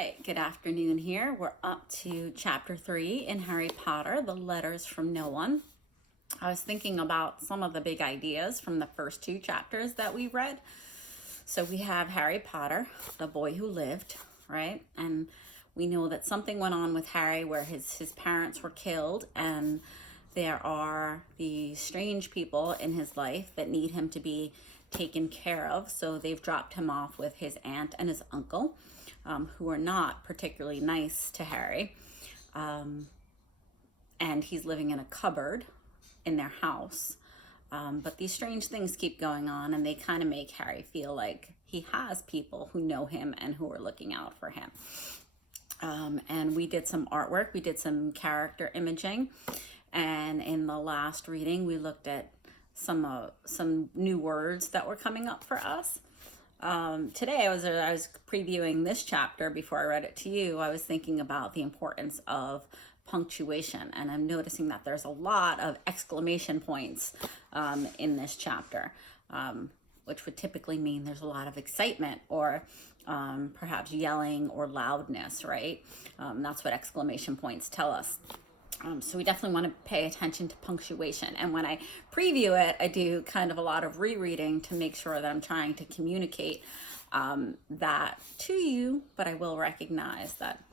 right, good afternoon here. We're up to chapter 3 in Harry Potter, The Letters from No One. I was thinking about some of the big ideas from the first 2 chapters that we read. So we have Harry Potter, the boy who lived, right? And we know that something went on with Harry where his parents were killed, and there are these strange people in his life that need him to be taken care of. So they've dropped him off with his aunt and his uncle, who are not particularly nice to Harry. And he's living in a cupboard in their house. But these strange things keep going on, and they kind of make Harry feel like he has people who know him and who are looking out for him. And we did some artwork, we did some character imaging, and in the last reading we looked at some new words that were coming up for us. Today I was previewing this chapter before I read it to you. I was thinking about the importance of punctuation, and I'm noticing that there's a lot of exclamation points in this chapter, which would typically mean there's a lot of excitement or perhaps yelling or loudness, right? That's what exclamation points tell us. So we definitely want to pay attention to punctuation. And when I preview it, I do kind of a lot of rereading to make sure that I'm trying to communicate that to you, but I will recognize that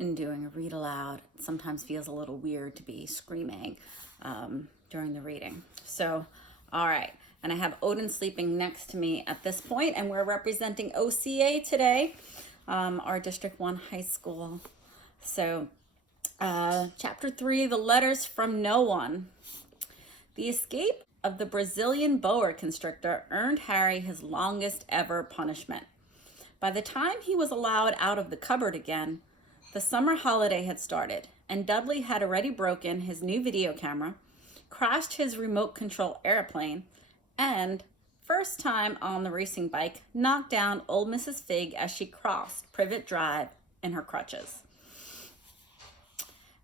in doing a read aloud, it sometimes feels a little weird to be screaming during the reading. So, all right. And I have Odin sleeping next to me at this point, and we're representing OCA today, our District 1 high school. So, Chapter 3, The Letters from No One. The escape of the Brazilian boa constrictor earned Harry his longest ever punishment. By the time he was allowed out of the cupboard again, the summer holiday had started, and Dudley had already broken his new video camera, crashed his remote control airplane, and, first time on the racing bike, knocked down old Mrs. Fig as she crossed Privet Drive in her crutches.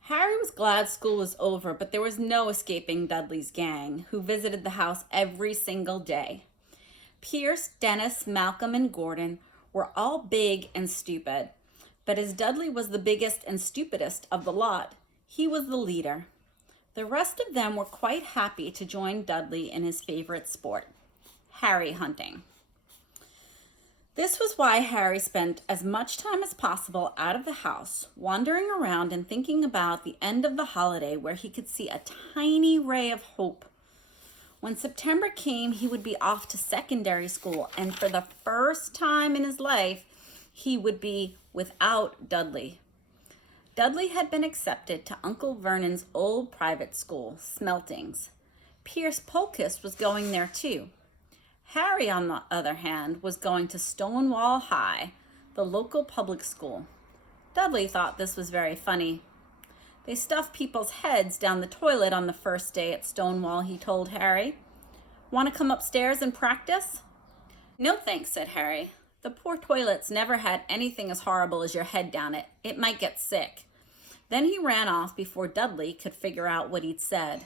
Harry was glad school was over, but there was no escaping Dudley's gang, who visited the house every single day. Pierce, Dennis, Malcolm, and Gordon were all big and stupid, but as Dudley was the biggest and stupidest of the lot, he was the leader. The rest of them were quite happy to join Dudley in his favorite sport, Harry hunting. This was why Harry spent as much time as possible out of the house, wandering around and thinking about the end of the holiday where he could see a tiny ray of hope. When September came, he would be off to secondary school, and for the first time in his life, he would be without Dudley. Dudley had been accepted to Uncle Vernon's old private school, Smeltings. Pierce Polkiss was going there too. Harry, on the other hand, was going to Stonewall High, the local public school. Dudley thought this was very funny. They stuffed people's heads down the toilet on the first day at Stonewall, he told Harry. Want to come upstairs and practice? No thanks, said Harry. The poor toilets never had anything as horrible as your head down it. It might get sick. Then he ran off before Dudley could figure out what he'd said.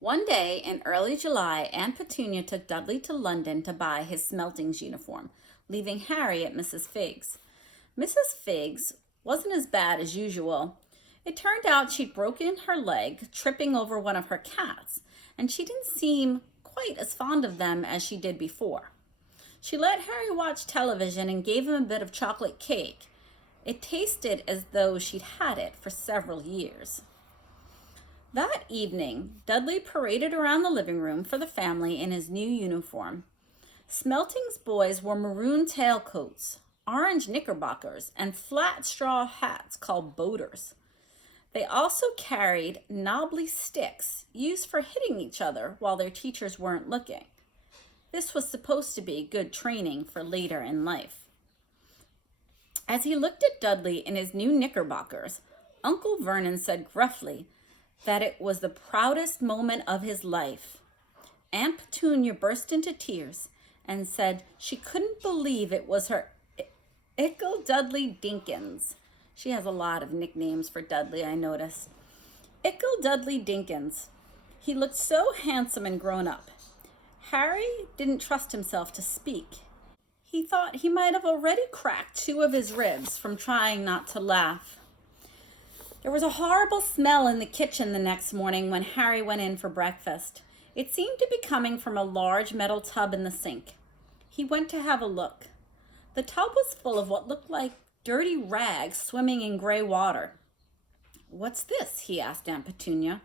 One day in early July, Aunt Petunia took Dudley to London to buy his Smeltings uniform, leaving Harry at Mrs. Fig's. Mrs. Fig's wasn't as bad as usual. It turned out she'd broken her leg tripping over one of her cats, and she didn't seem quite as fond of them as she did before. She let Harry watch television and gave him a bit of chocolate cake. It tasted as though she'd had it for several years. That evening, Dudley paraded around the living room for the family in his new uniform. Smelting's boys wore maroon tailcoats, orange knickerbockers, and flat straw hats called boaters. They also carried knobbly sticks used for hitting each other while their teachers weren't looking. This was supposed to be good training for later in life. As he looked at Dudley in his new knickerbockers, Uncle Vernon said gruffly that it was the proudest moment of his life. Aunt Petunia burst into tears and said she couldn't believe it was her Ickle Dudley Dinkins. She has a lot of nicknames for Dudley, I noticed. Ickle Dudley Dinkins. He looked so handsome and grown up. Harry didn't trust himself to speak. He thought he might have already cracked 2 of his ribs from trying not to laugh. There was a horrible smell in the kitchen the next morning when Harry went in for breakfast. It seemed to be coming from a large metal tub in the sink. He went to have a look. The tub was full of what looked like dirty rags swimming in gray water. "What's this?" he asked Aunt Petunia.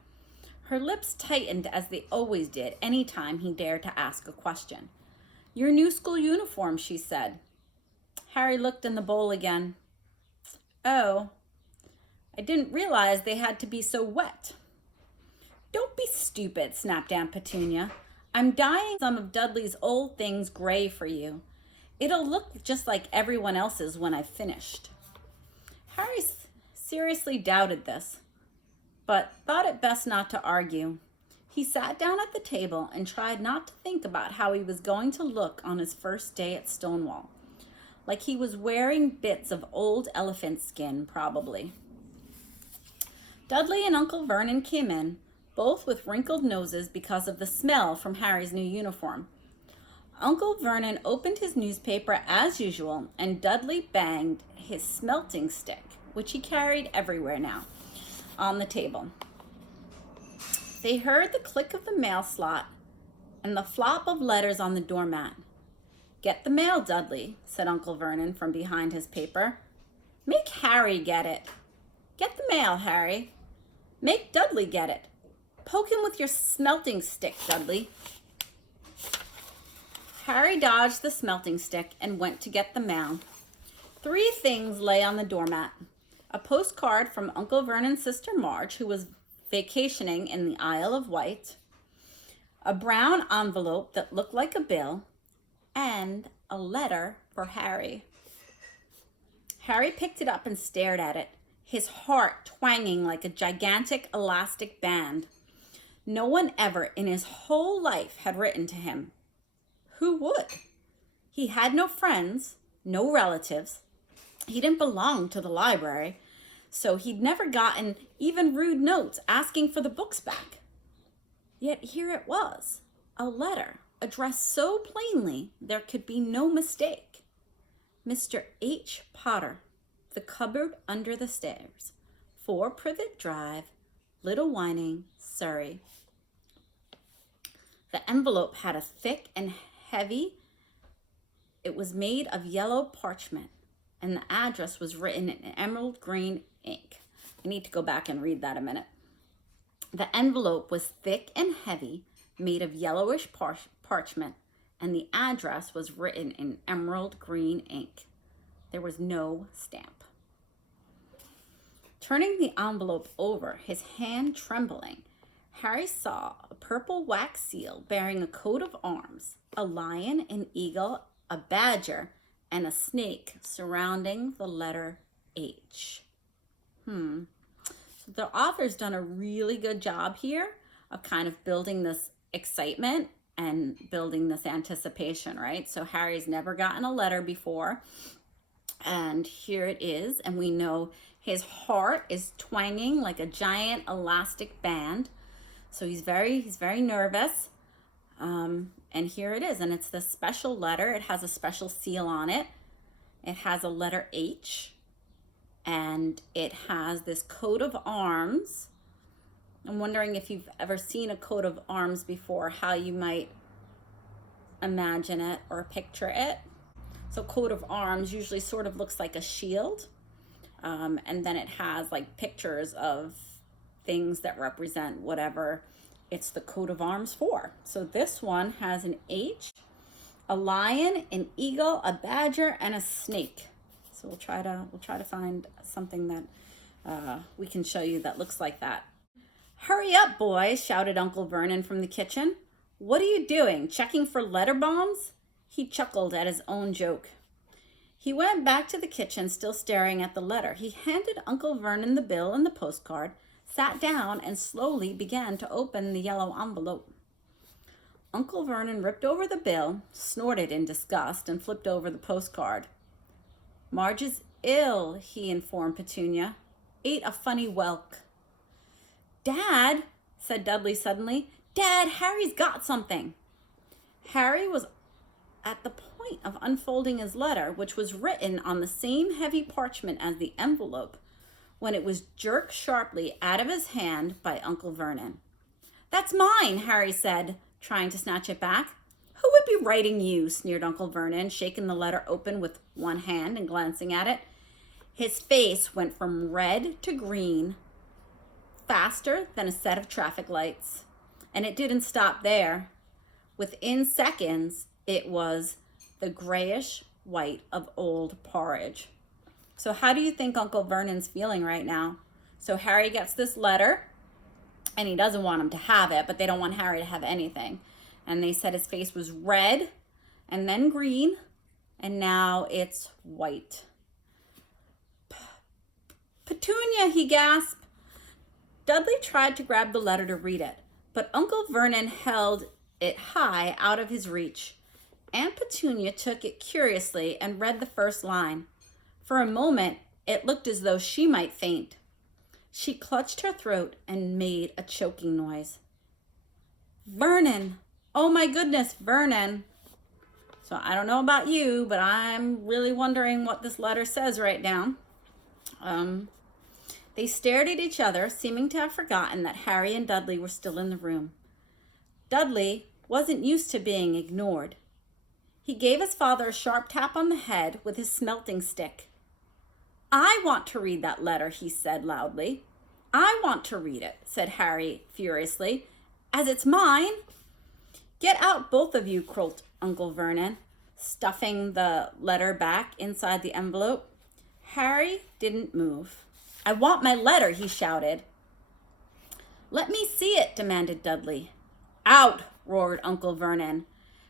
Her lips tightened as they always did any time he dared to ask a question. "Your new school uniform," she said. Harry looked in the bowl again. "Oh, I didn't realize they had to be so wet." "Don't be stupid," snapped Aunt Petunia. "I'm dyeing some of Dudley's old things gray for you. It'll look just like everyone else's when I've finished." Harry seriously doubted this, but thought it best not to argue. He sat down at the table and tried not to think about how he was going to look on his first day at Stonewall. Like he was wearing bits of old elephant skin, probably. Dudley and Uncle Vernon came in, both with wrinkled noses because of the smell from Harry's new uniform. Uncle Vernon opened his newspaper as usual, and Dudley banged his smelting stick, which he carried everywhere now, on the table. They heard the click of the mail slot and the flop of letters on the doormat. "Get the mail, Dudley," said Uncle Vernon from behind his paper. "Make Harry get it." "Get the mail, Harry." "Make Dudley get it." "Poke him with your smelting stick, Dudley." Harry dodged the smelting stick and went to get the mail. 3 things lay on the doormat. A postcard from Uncle Vernon's sister Marge, who was vacationing in the Isle of Wight, a brown envelope that looked like a bill, and a letter for Harry. Harry picked it up and stared at it, his heart twanging like a gigantic elastic band. No one ever in his whole life had written to him. Who would? He had no friends, no relatives. He didn't belong to the library, so he'd never gotten even rude notes asking for the books back. Yet here it was, a letter addressed so plainly there could be no mistake. Mr. H. Potter, The Cupboard Under the Stairs, 4 Privet Drive, Little Whining, Surrey. The envelope had a thick and heavy. It was made of yellow parchment, and the address was written in emerald green ink. I need to go back and read that a minute. The envelope was thick and heavy, made of yellowish parchment, and the address was written in emerald green ink. There was no stamp. Turning the envelope over, his hand trembling, Harry saw a purple wax seal bearing a coat of arms, a lion, an eagle, a badger, and a snake surrounding the letter H. So the author's done a really good job here of kind of building this excitement and building this anticipation, right? So Harry's never gotten a letter before, and here it is, and we know his heart is twanging like a giant elastic band. So he's very nervous. And here it is, and it's the special letter. It has a special seal on it. It has a letter H, and it has this coat of arms. I'm wondering if you've ever seen a coat of arms before, how you might imagine it or picture it. So coat of arms usually sort of looks like a shield, and then it has like pictures of things that represent whatever it's the coat of arms for. So this one has an H, a lion, an eagle, a badger, and a snake. So we'll try to find something that we can show you that looks like that. "Hurry up, boys," shouted Uncle Vernon from the kitchen. "What are you doing, checking for letter bombs?" He chuckled at his own joke. He went back to the kitchen, still staring at the letter. He handed Uncle Vernon the bill and the postcard, sat down, and slowly began to open the yellow envelope. Uncle Vernon ripped over the bill, snorted in disgust, and flipped over the postcard. "Marge is ill," he informed Petunia. "Ate a funny whelk." "Dad," said Dudley suddenly. "Dad, Harry's got something." Harry was at the point of unfolding his letter, which was written on the same heavy parchment as the envelope, when it was jerked sharply out of his hand by Uncle Vernon. "That's mine," Harry said, trying to snatch it back. "Who would be writing you?" sneered Uncle Vernon, shaking the letter open with one hand and glancing at it. His face went from red to green faster than a set of traffic lights. And it didn't stop there. Within seconds, it was the grayish white of old porridge. So how do you think Uncle Vernon's feeling right now? So Harry gets this letter, and he doesn't want him to have it, but they don't want Harry to have anything. And they said his face was red, and then green, and now it's white. "Petunia," he gasped. Dudley tried to grab the letter to read it, but Uncle Vernon held it high out of his reach. Aunt Petunia took it curiously and read the first line. For a moment, it looked as though she might faint. She clutched her throat and made a choking noise. "Vernon! Oh my goodness, Vernon!" So I don't know about you, but I'm really wondering what this letter says right now. They stared at each other, seeming to have forgotten that Harry and Dudley were still in the room. Dudley wasn't used to being ignored. He gave his father a sharp tap on the head with his smelting stick. "I want to read that letter," he said loudly. "I want to read it," said Harry furiously, "as it's mine." "Get out, both of you," croaked Uncle Vernon, stuffing the letter back inside the envelope. Harry didn't move. "I want my letter," he shouted. "Let me see it," demanded Dudley. "Out," roared Uncle Vernon,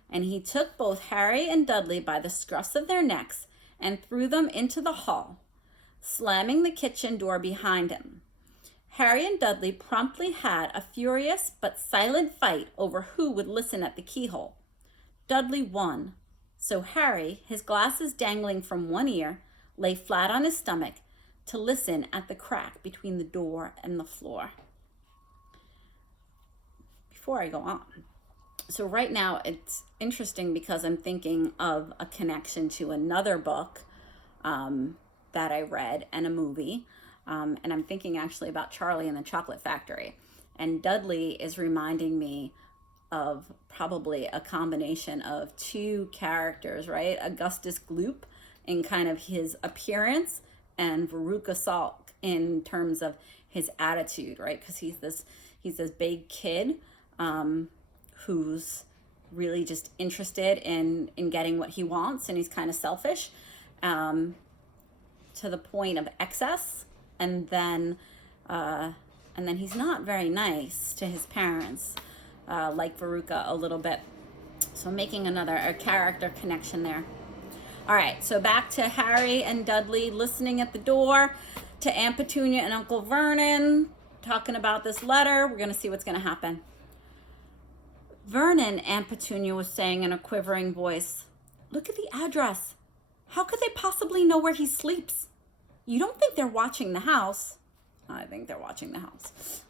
and he took both Harry and Dudley by the scruffs of their necks and threw them into the hall, slamming the kitchen door behind him. Harry and Dudley promptly had a furious but silent fight over who would listen at the keyhole. Dudley won, so Harry, his glasses dangling from one ear, lay flat on his stomach to listen at the crack between the door and the floor. Before I go on, so right now it's interesting because I'm thinking of a connection to another book that I read and a movie, and I'm thinking actually about Charlie and the Chocolate Factory. And Dudley is reminding me of probably a combination of two characters, right? Augustus Gloop in kind of his appearance, and Veruca Salt in terms of his attitude, right? Because he's this big kid who's really just interested in getting what he wants, and he's kind of selfish to the point of excess, and then he's not very nice to his parents, like Veruca a little bit. So making a character connection there. All right, so back to Harry and Dudley listening at the door to Aunt Petunia and Uncle Vernon talking about this letter. We're going to see what's going to happen. "Vernon," Aunt Petunia was saying in a quivering voice, "look at the address. How could they possibly know where he sleeps? You don't think they're watching the house?" "I think they're watching the house."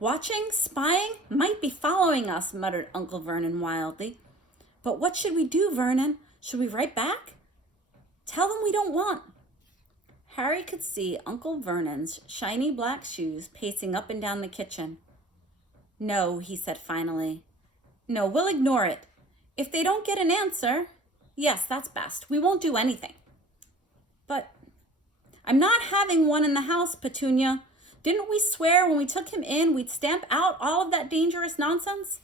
"Watching? Spying? Might be following us," muttered Uncle Vernon wildly. "But what should we do, Vernon? Should we write back? Tell them we don't want." Harry could see Uncle Vernon's shiny black shoes pacing up and down the kitchen. "No," he said finally. "No, we'll ignore it. If they don't get an answer, yes, that's best. We won't do anything." "But I'm not having one in the house, Petunia. Didn't we swear when we took him in we'd stamp out all of that dangerous nonsense?"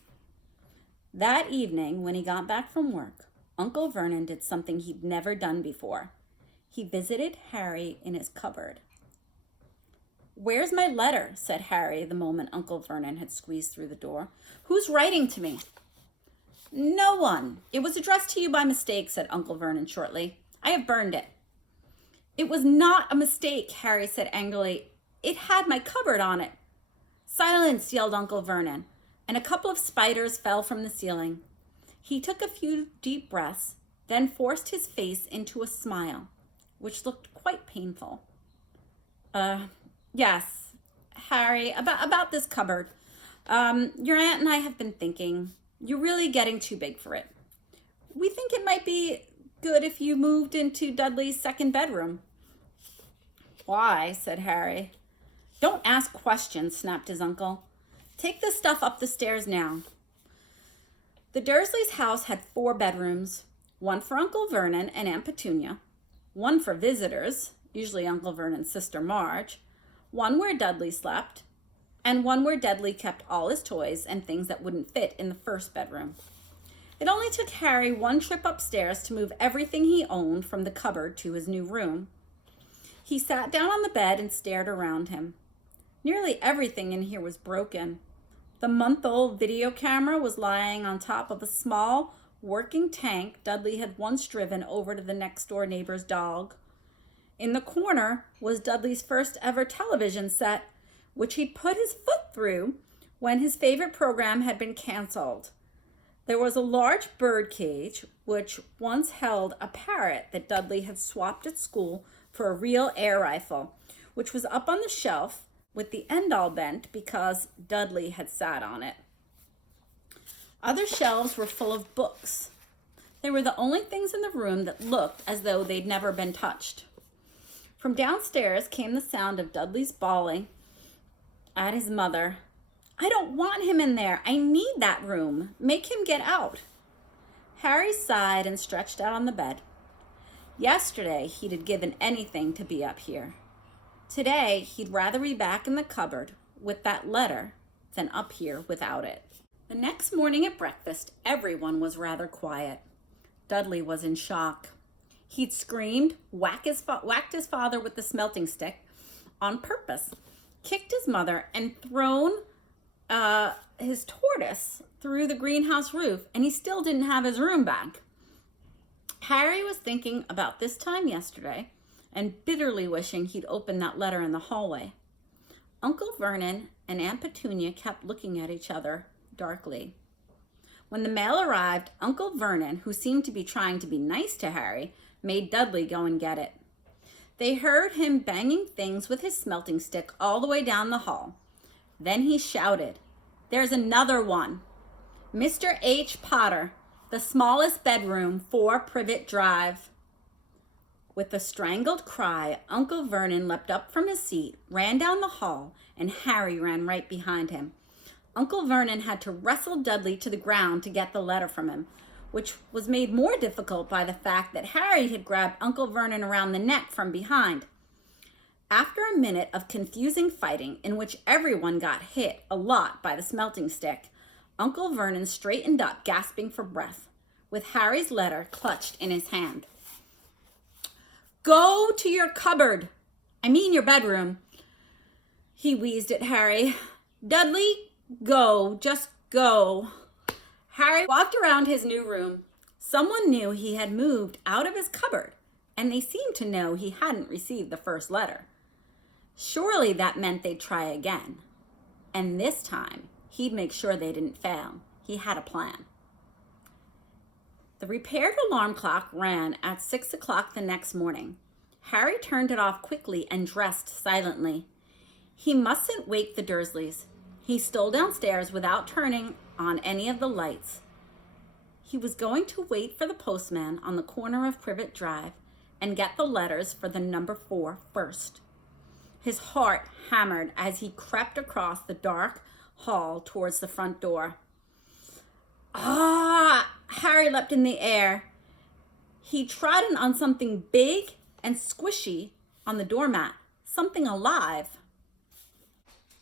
That evening, when he got back from work, Uncle Vernon did something he'd never done before. He visited Harry in his cupboard. "Where's my letter?" said Harry the moment Uncle Vernon had squeezed through the door. "Who's writing to me?" "No one. It was addressed to you by mistake," said Uncle Vernon shortly. "I have burned it." "It was not a mistake," Harry said angrily. "It had my cupboard on it." "Silence," yelled Uncle Vernon, and a couple of spiders fell from the ceiling. He took a few deep breaths, then forced his face into a smile, which looked quite painful. Yes, Harry, about this cupboard. Your aunt and I have been thinking. You're really getting too big for it. We think it might be good if you moved into Dudley's second bedroom. Why? Said Harry. Don't ask questions, snapped his uncle. Take this stuff up the stairs now. The Dursleys' house had 4 bedrooms, one for Uncle Vernon and Aunt Petunia, one for visitors, usually Uncle Vernon's sister Marge, one where Dudley slept, and one where Dudley kept all his toys and things that wouldn't fit in the first bedroom. It only took Harry one trip upstairs to move everything he owned from the cupboard to his new room. He sat down on the bed and stared around him. Nearly everything in here was broken. The month-old video camera was lying on top of a small, working tank Dudley had once driven over to the next-door neighbor's dog. In the corner was Dudley's first ever television set, which he'd put his foot through when his favorite program had been canceled. There was a large bird cage, which once held a parrot that Dudley had swapped at school for a real air rifle, which was up on the shelf with the end all bent because Dudley had sat on it. Other shelves were full of books. They were the only things in the room that looked as though they'd never been touched. From downstairs came the sound of Dudley's bawling at his mother. I don't want him in there. I need that room. Make him get out. Harry sighed and stretched out on the bed. Yesterday, he'd have given anything to be up here. Today, he'd rather be back in the cupboard with that letter than up here without it. The next morning at breakfast, everyone was rather quiet. Dudley was in shock. He'd screamed, whacked his father with the smelting stick on purpose, kicked his mother, and thrown his tortoise through the greenhouse roof, and he still didn't have his room back. Harry was thinking about this time yesterday and bitterly wishing he'd opened that letter in the hallway. Uncle Vernon and Aunt Petunia kept looking at each other darkly. When the mail arrived, Uncle Vernon, who seemed to be trying to be nice to Harry, made Dudley go and get it. They heard him banging things with his smelting stick all the way down the hall. Then he shouted, "There's another one. Mr. H. Potter, the smallest bedroom, 4 Privet Drive." With a strangled cry, Uncle Vernon leapt up from his seat, ran down the hall, and Harry ran right behind him. Uncle Vernon had to wrestle Dudley to the ground to get the letter from him, which was made more difficult by the fact that Harry had grabbed Uncle Vernon around the neck from behind. After a minute of confusing fighting, in which everyone got hit a lot by the smelting stick, Uncle Vernon straightened up, gasping for breath, with Harry's letter clutched in his hand. "Go to your cupboard. I mean your bedroom," he wheezed at Harry. "Dudley, go. Just go." Harry walked around his new room. Someone knew he had moved out of his cupboard, and they seemed to know he hadn't received the first letter. Surely that meant they'd try again. And this time, he'd make sure they didn't fail. He had a plan. The repaired alarm clock ran at 6 o'clock the next morning. Harry turned it off quickly and dressed silently. He mustn't wake the Dursleys. He stole downstairs without turning on any of the lights. He was going to wait for the postman on the corner of Privet Drive and get the letters for the number 4 first. His heart hammered as he crept across the dark hall towards the front door. Harry leapt in the air. He trodden on something big and squishy on the doormat, something alive.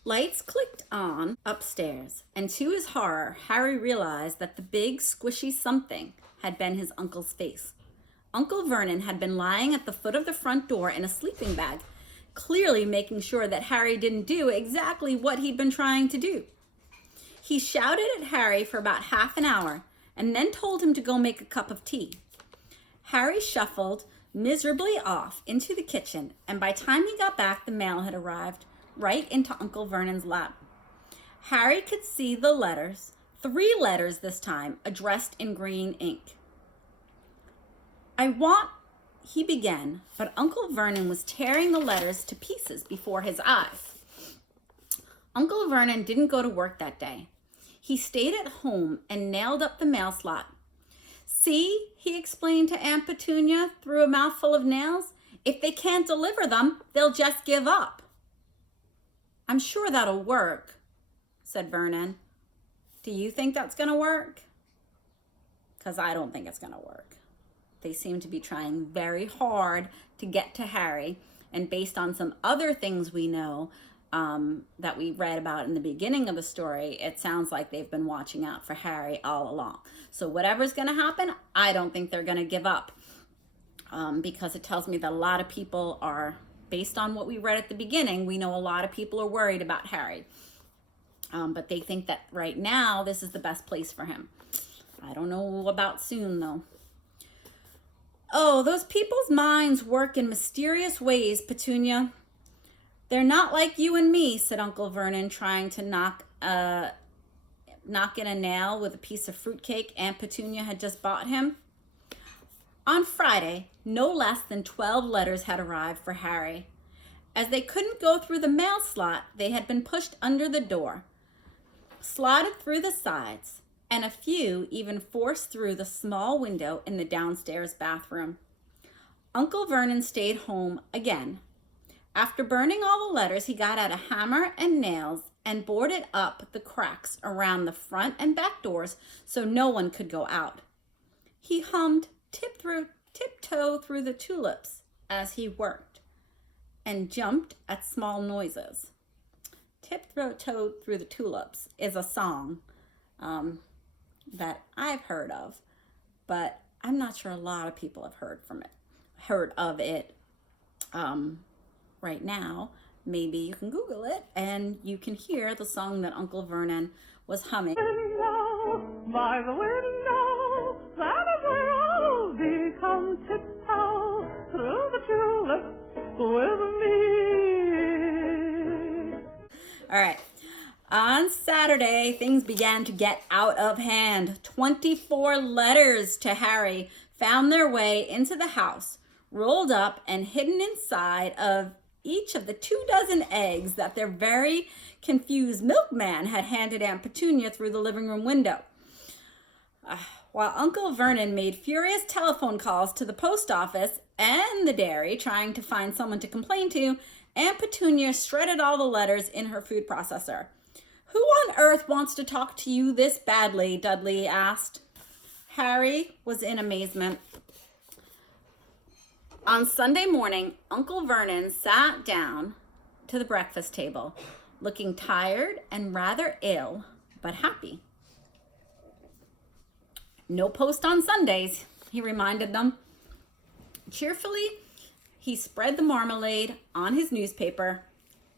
Lights clicked on upstairs, and to his horror, Harry realized that the big, squishy something had been his uncle's face. Uncle Vernon had been lying at the foot of the front door in a sleeping bag, clearly making sure that Harry didn't do exactly what he'd been trying to do. He shouted at Harry for about half an hour, and then told him to go make a cup of tea. Harry shuffled miserably off into the kitchen, and by the time he got back, the mail had arrived right into Uncle Vernon's lap. Harry could see the letters, 3 letters this time, addressed in green ink. He began, but Uncle Vernon was tearing the letters to pieces before his eyes. Uncle Vernon didn't go to work that day. He stayed at home and nailed up the mail slot. See, he explained to Aunt Petunia through a mouthful of nails, if they can't deliver them, they'll just give up. I'm sure that'll work, said Vernon. Do you think that's going to work? Because I don't think it's going to work. They seem to be trying very hard to get to Harry, and based on some other things we know that we read about in the beginning of the story, it sounds like they've been watching out for Harry all along. So whatever's going to happen, I don't think they're going to give up, because it tells me that a lot of people are, based on what we read at the beginning, we know a lot of people are worried about Harry. But they think that right now this is the best place for him. I don't know about soon, though. Oh, those people's minds work in mysterious ways, Petunia. They're not like you and me, said Uncle Vernon, trying to knock in a nail with a piece of fruitcake Aunt Petunia had just bought him. On Friday, no less than 12 letters had arrived for Harry. As they couldn't go through the mail slot, they had been pushed under the door, slotted through the sides, and a few even forced through the small window in the downstairs bathroom. Uncle Vernon stayed home again. After burning all the letters, he got out a hammer and nails and boarded up the cracks around the front and back doors so no one could go out. He hummed tiptoe through the tulips as he worked and jumped at small noises. Tiptoe Through the Tulips is a song that I've heard of, but I'm not sure a lot of people have heard of it right now. Maybe you can Google it and you can hear the song that Uncle Vernon was humming. By the window, that is where I'll be. Come tiptoe through the tulips with me. All right. On Saturday, things began to get out of hand. 24 letters to Harry found their way into the house, rolled up and hidden inside of each of the 24 eggs that their very confused milkman had handed Aunt Petunia through the living room window. While Uncle Vernon made furious telephone calls to the post office and the dairy trying to find someone to complain to, Aunt Petunia shredded all the letters in her food processor. Who on earth wants to talk to you this badly? Dudley asked. Harry was in amazement. On Sunday morning, Uncle Vernon sat down to the breakfast table, looking tired and rather ill, but happy. No post on Sundays, he reminded them. Cheerfully, he spread the marmalade on his newspaper.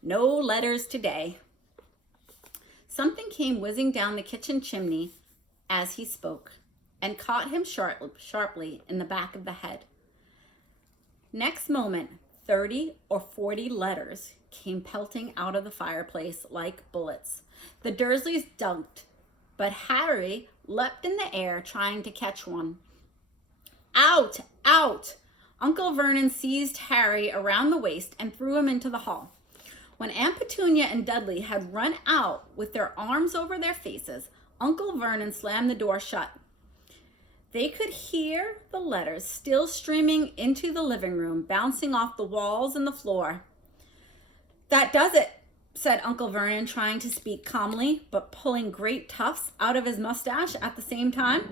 No letters today. Something came whizzing down the kitchen chimney as he spoke and caught him sharply in the back of the head. Next moment, 30 or 40 letters came pelting out of the fireplace like bullets. The Dursleys ducked, but Harry leapt in the air trying to catch one. Out! Out! Uncle Vernon seized Harry around the waist and threw him into the hall. When Aunt Petunia and Dudley had run out with their arms over their faces, Uncle Vernon slammed the door shut. They could hear the letters still streaming into the living room, bouncing off the walls and the floor. That does it, said Uncle Vernon, trying to speak calmly, but pulling great tufts out of his mustache at the same time.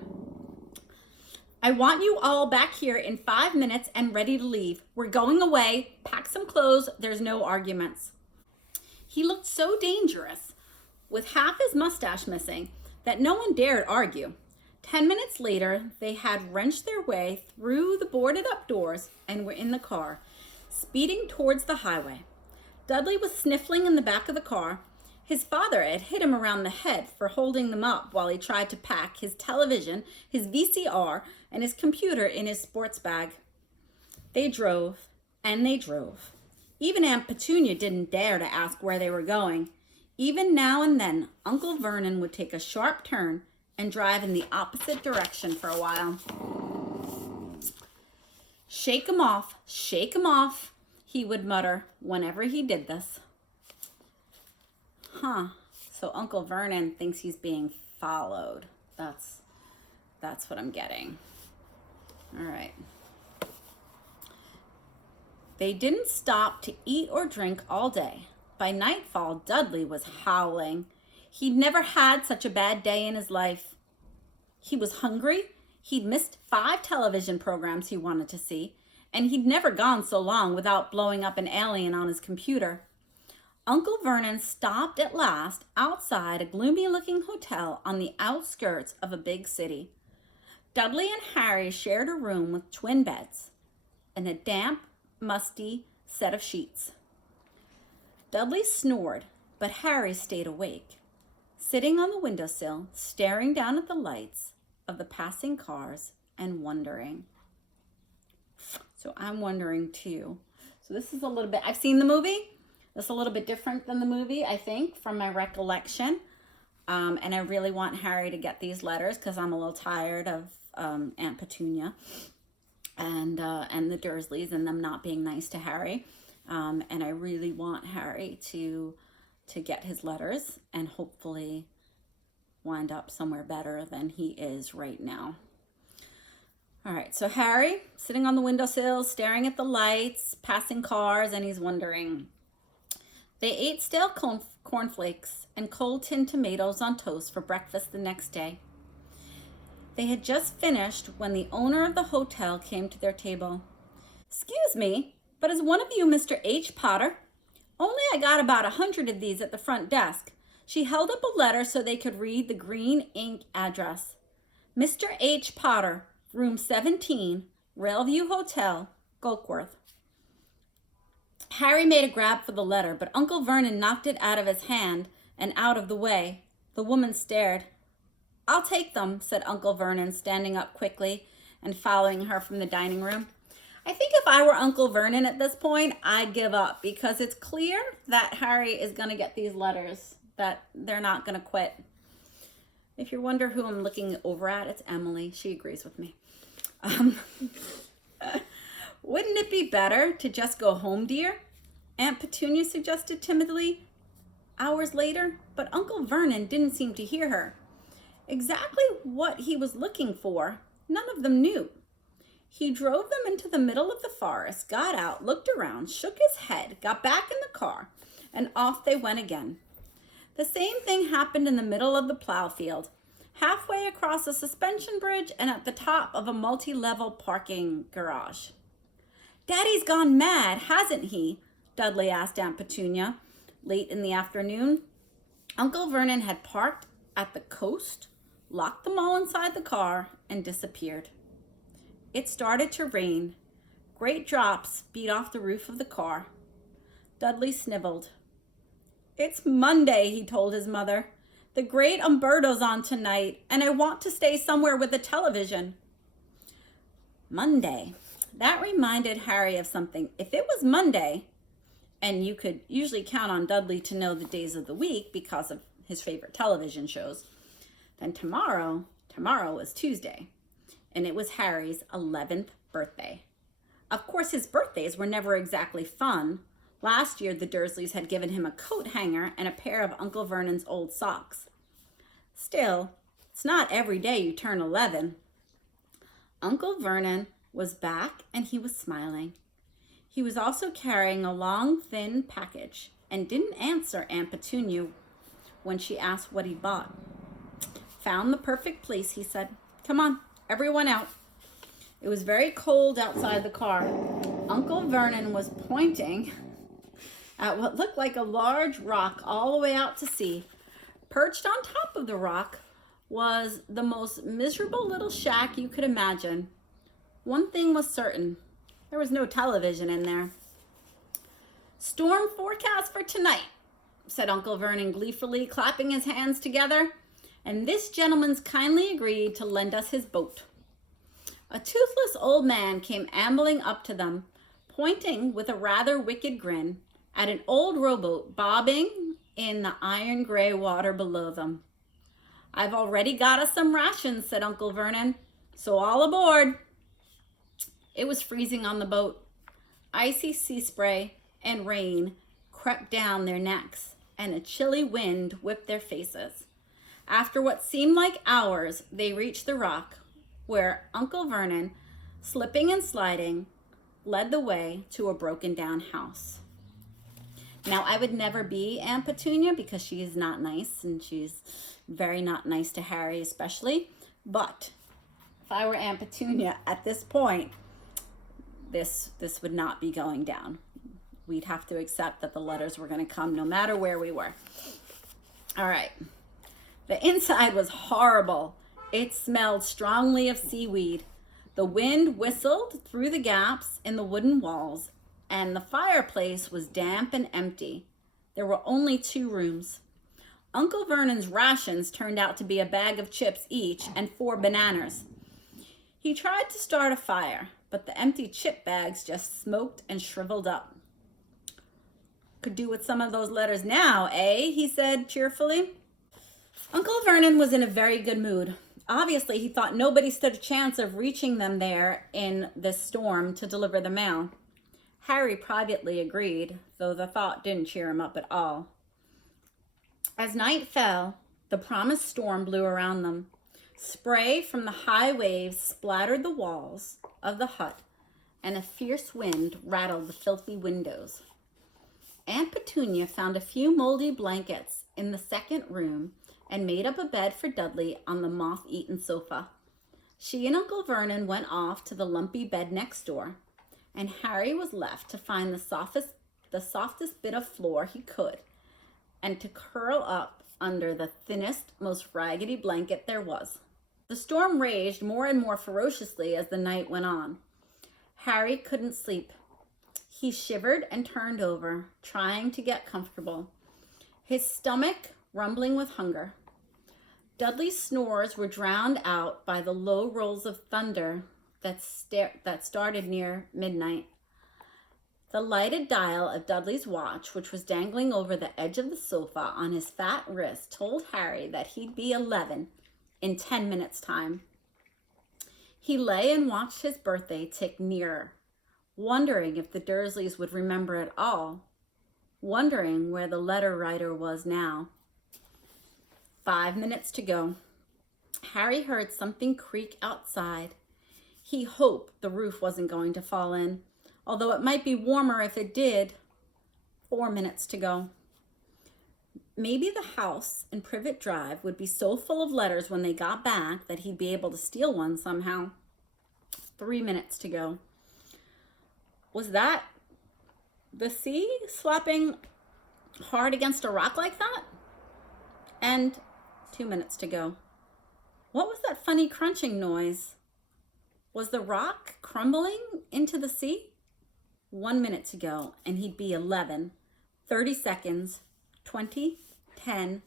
I want you all back here in 5 minutes and ready to leave. We're going away. Pack some clothes. There's no arguments. He looked so dangerous, with half his mustache missing, that no one dared argue. 10 minutes later, they had wrenched their way through the boarded up doors and were in the car, speeding towards the highway. Dudley was sniffling in the back of the car. His father had hit him around the head for holding them up while he tried to pack his television, his VCR, and his computer in his sports bag. They drove, and they drove. Even Aunt Petunia didn't dare to ask where they were going. Even now and then, Uncle Vernon would take a sharp turn and drive in the opposite direction for a while. Shake 'em off, he would mutter whenever he did this. So Uncle Vernon thinks he's being followed. That's what I'm getting. All right. They didn't stop to eat or drink all day. By nightfall, Dudley was howling. He'd never had such a bad day in his life. He was hungry. He'd missed 5 television programs he wanted to see, and he'd never gone so long without blowing up an alien on his computer. Uncle Vernon stopped at last outside a gloomy-looking hotel on the outskirts of a big city. Dudley and Harry shared a room with twin beds and a damp, musty set of sheets. Dudley snored, but Harry stayed awake, sitting on the windowsill, staring down at the lights of the passing cars and wondering. So I'm wondering too. So this is a little bit, I've seen the movie. This is a little bit different than the movie, I think, from my recollection. And I really want Harry to get these letters because I'm a little tired of Aunt Petunia and the Dursleys and them not being nice to Harry. And I really want Harry to get his letters and hopefully wind up somewhere better than he is right now. All right, so Harry, sitting on the windowsill, staring at the lights, passing cars, and he's wondering. They ate stale cornflakes and cold tinned tomatoes on toast for breakfast the next day. They had just finished when the owner of the hotel came to their table. "Excuse me, but is one of you Mr. H. Potter? Only I got about 100 of these at the front desk." She held up a letter so they could read the green ink address. "Mr. H. Potter, room 17, Railview Hotel, Gulkworth." Harry made a grab for the letter, but Uncle Vernon knocked it out of his hand and out of the way. The woman stared. "I'll take them," said Uncle Vernon, standing up quickly and following her from the dining room. I think if I were Uncle Vernon at this point, I'd give up because it's clear that Harry is going to get these letters, that they're not going to quit. If you wonder who I'm looking over at, it's Emily. She agrees with me. "Wouldn't it be better to just go home, dear?" Aunt Petunia suggested timidly. Hours later, but Uncle Vernon didn't seem to hear her. Exactly what he was looking for, none of them knew. He drove them into the middle of the forest, got out, looked around, shook his head, got back in the car, and off they went again. The same thing happened in the middle of the plow field, halfway across a suspension bridge and at the top of a multi-level parking garage. "Daddy's gone mad, hasn't he?" Dudley asked Aunt Petunia late in the afternoon. Uncle Vernon had parked at the coast, locked them all inside the car, and disappeared. It started to rain. Great drops beat off the roof of the car. Dudley sniveled. "It's Monday," he told his mother. "The great Umberto's on tonight, and I want to stay somewhere with a television." Monday. That reminded Harry of something. If it was Monday, and you could usually count on Dudley to know the days of the week because of his favorite television shows, then tomorrow was Tuesday, and it was Harry's 11th birthday. Of course, his birthdays were never exactly fun. Last year, the Dursleys had given him a coat hanger and a pair of Uncle Vernon's old socks. Still, it's not every day you turn 11. Uncle Vernon was back and he was smiling. He was also carrying a long, thin package and didn't answer Aunt Petunia when she asked what he bought. "Found the perfect place," he said. "Come on, everyone out." It was very cold outside the car. Uncle Vernon was pointing at what looked like a large rock all the way out to sea. Perched on top of the rock was the most miserable little shack you could imagine. One thing was certain. There was no television in there. "Storm forecast for tonight," said Uncle Vernon gleefully, clapping his hands together. "And this gentleman's kindly agreed to lend us his boat." A toothless old man came ambling up to them, pointing with a rather wicked grin at an old rowboat bobbing in the iron gray water below them. "I've already got us some rations," said Uncle Vernon, "so all aboard." It was freezing on the boat. Icy sea spray and rain crept down their necks, and a chilly wind whipped their faces. After what seemed like hours, they reached the rock where Uncle Vernon slipping and sliding, led the way to a broken down house. Now, I would never be Aunt Petunia because she is not nice, and she's very not nice to Harry especially. But if I were Aunt Petunia at this point, this would not be going down. We'd have to accept that the letters were going to come no matter where we were. All right. The inside was horrible. It smelled strongly of seaweed. The wind whistled through the gaps in the wooden walls, and the fireplace was damp and empty. There were only 2 rooms. Uncle Vernon's rations turned out to be a bag of chips each and 4 bananas. He tried to start a fire, but the empty chip bags just smoked and shriveled up. Could do with some of those letters now, eh? He said cheerfully. Uncle Vernon was in a very good mood. Obviously, he thought nobody stood a chance of reaching them there in this storm to deliver the mail. Harry privately agreed, though the thought didn't cheer him up at all. As night fell, the promised storm blew around them. Spray from the high waves splattered the walls of the hut, and a fierce wind rattled the filthy windows. Aunt Petunia found a few moldy blankets in the second room and made up a bed for Dudley on the moth-eaten sofa. She and Uncle Vernon went off to the lumpy bed next door, and Harry was left to find the softest bit of floor he could and to curl up under the thinnest, most raggedy blanket there was. The storm raged more and more ferociously as the night went on. Harry couldn't sleep. He shivered and turned over, trying to get comfortable, his stomach rumbling with hunger. Dudley's snores were drowned out by the low rolls of thunder that started near midnight. The lighted dial of Dudley's watch, which was dangling over the edge of the sofa on his fat wrist, told Harry that he'd be 11 in 10 minutes' time. He lay and watched his birthday tick nearer, wondering if the Dursleys would remember it all, wondering where the letter writer was now. 5 minutes to go. Harry heard something creak outside. He hoped the roof wasn't going to fall in, although it might be warmer if it did. 4 minutes to go. Maybe the house in Privet Drive would be so full of letters when they got back that he'd be able to steal one somehow. 3 minutes to go. Was that the sea slapping hard against a rock like that? And 2 minutes to go. What was that funny crunching noise? Was the rock crumbling into the sea? 1 minute to go, and he'd be 11. 30 seconds. 20, 10,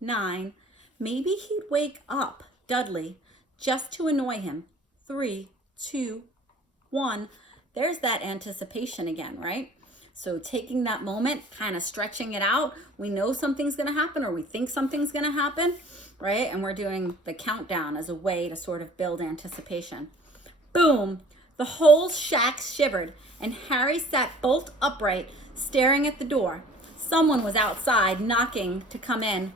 9. Maybe he'd wake up Dudley just to annoy him. 3, 2, 1. There's that anticipation again, right? So taking that moment, kind of stretching it out. We know something's going to happen, or we think something's going to happen, right? And we're doing the countdown as a way to sort of build anticipation. Boom! The whole shack shivered, and Harry sat bolt upright, staring at the door. Someone was outside, knocking to come in.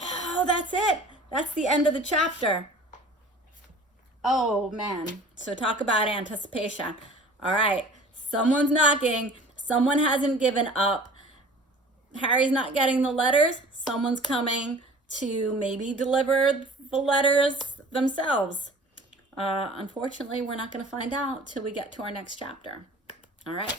Oh, that's it. That's the end of the chapter. Oh, man. So talk about anticipation. All right. Someone's knocking. Someone hasn't given up. Harry's not getting the letters. Someone's coming to maybe deliver the letters themselves. Unfortunately, we're not going to find out till we get to our next chapter. All right.